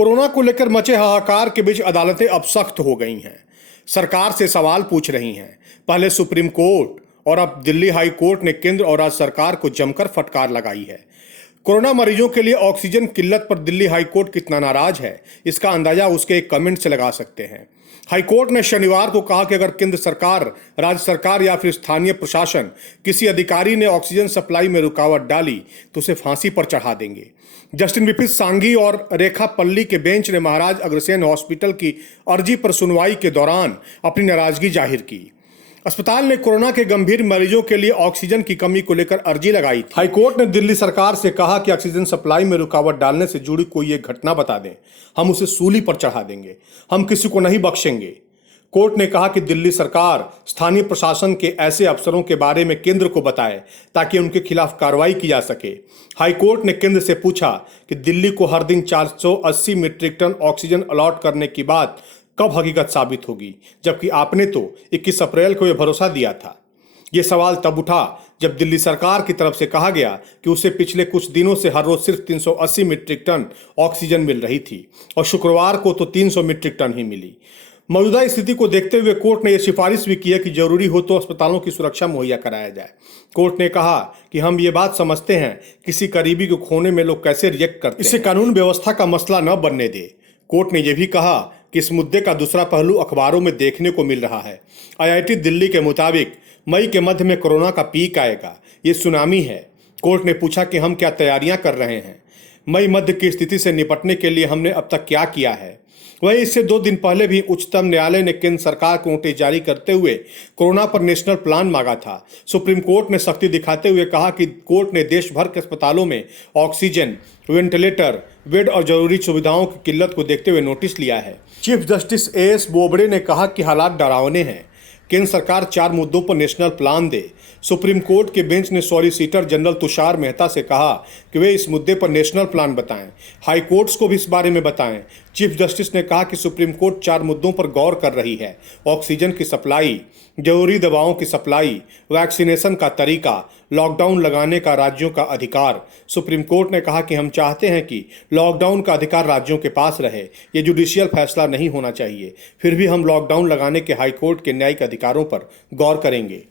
Corona को लेकर मचे हाहाकार के बीच अदालतें अब सख्त हो गई हैं। सरकार से सवाल पूछ रही हैं। पहले सुप्रीम कोर्ट और अब दिल्ली हाई कोर्ट ने केंद्र और राज्य सरकार को जमकर फटकार लगाई है। कोरोना मरीजों के लिए ऑक्सीजन किल्लत पर दिल्ली हाई कोर्ट कितना नाराज है, इसका अंदाजा उसके एक कमेंट से लगा सकते हैं। हाई कोर्ट ने शनिवार को कहा कि अगर केंद्र सरकार, राज्य सरकार या फिर स्थानीय प्रशासन किसी अधिकारी ने ऑक्सीजन सप्लाई में रुकावट डाली तो उसे फांसी पर चढ़ा देंगे। जस्टिस विपिन सांघी और रेखा पल्ली के बेंच ने महाराज अग्रसेन हॉस्पिटल की अर्जी पर सुनवाई के दौरान अपनी नाराजगी जाहिर की। अस्पताल ने कोरोना के गंभीर मरीजों के लिए ऑक्सीजन की कमी को लेकर अर्जी लगाई थी। हाईकोर्ट ने दिल्ली सरकार से कहा कि ऑक्सीजन सप्लाई में रुकावट डालने से जुड़ी कोई एक घटना बता दें, हम उसे सूली पर चढ़ा देंगे, हम किसी को नहीं बख्शेंगे। कोर्ट ने कहा कि दिल्ली सरकार स्थानीय प्रशासन के ऐसे अफसरों के बारे में केंद्र को बताए ताकि उनके खिलाफ कार्रवाई की जा सके। हाईकोर्ट ने केंद्र से पूछा कि दिल्ली को हर दिन 480 मीट्रिक टन ऑक्सीजन अलॉट करने की बात कब हकीकत साबित होगी, जबकि आपने तो 21 अप्रैल को यह भरोसा दिया था। ये सवाल तब उठा जब दिल्ली सरकार की तरफ से कहा गया कि उसे पिछले कुछ दिनों से हर रोज सिर्फ 380 मीट्रिक टन ऑक्सीजन मिल रही थी और शुक्रवार को तो 300 मीट्रिक टन ही मिली। मौजूदा स्थिति को देखते हुए कोर्ट ने यह सिफारिश भी की है कि जरूरी हो तो अस्पतालों की सुरक्षा मुहैया कराया जाए। कोर्ट ने कहा कि हम ये बात समझते हैं किसी करीबी को खोने में लोग कैसे रिएक्ट करते हैं, इसे कानून व्यवस्था का मसला न बनने दे। कोर्ट ने यह भी कहा कि इस मुद्दे का दूसरा पहलू अखबारों में देखने को मिल रहा है। IIT दिल्ली के मुताबिक मई के मध्य में कोरोना का पीक आएगा, ये सुनामी है। कोर्ट ने पूछा कि हम क्या तैयारियां कर रहे हैं, मई मध्य की स्थिति से निपटने के लिए हमने अब तक क्या किया है। वहीं इससे 2 दिन पहले भी उच्चतम न्यायालय ने केंद्र सरकार को नोटिस जारी करते हुए कोरोना पर नेशनल प्लान मांगा था। सुप्रीम कोर्ट ने सख्ती दिखाते हुए कहा कि कोर्ट ने देश भर के अस्पतालों में ऑक्सीजन, वेंटिलेटर, बेड और जरूरी सुविधाओं की किल्लत को देखते हुए नोटिस लिया है। चीफ जस्टिस AS बोबड़े ने कहा कि हालात डरावने हैं, केंद्र सरकार 4 मुद्दों पर नेशनल प्लान दे। सुप्रीम कोर्ट के बेंच ने सॉलिसिटर जनरल तुषार मेहता से कहा कि वे इस मुद्दे पर नेशनल प्लान बताएं, हाई कोर्ट्स को भी इस बारे में बताएं। चीफ जस्टिस ने कहा कि सुप्रीम कोर्ट 4 मुद्दों पर गौर कर रही है: ऑक्सीजन की सप्लाई, जरूरी दवाओं की सप्लाई, वैक्सीनेशन का तरीका, लॉकडाउन लगाने का राज्यों का अधिकार। सुप्रीम कोर्ट ने कहा कि हम चाहते हैं कि लॉकडाउन का अधिकार राज्यों के पास रहे, ये जुडिशियल फैसला नहीं होना चाहिए। फिर भी हम लॉकडाउन लगाने के हाई कोर्ट के न्यायिक अधिकारों पर गौर करेंगे।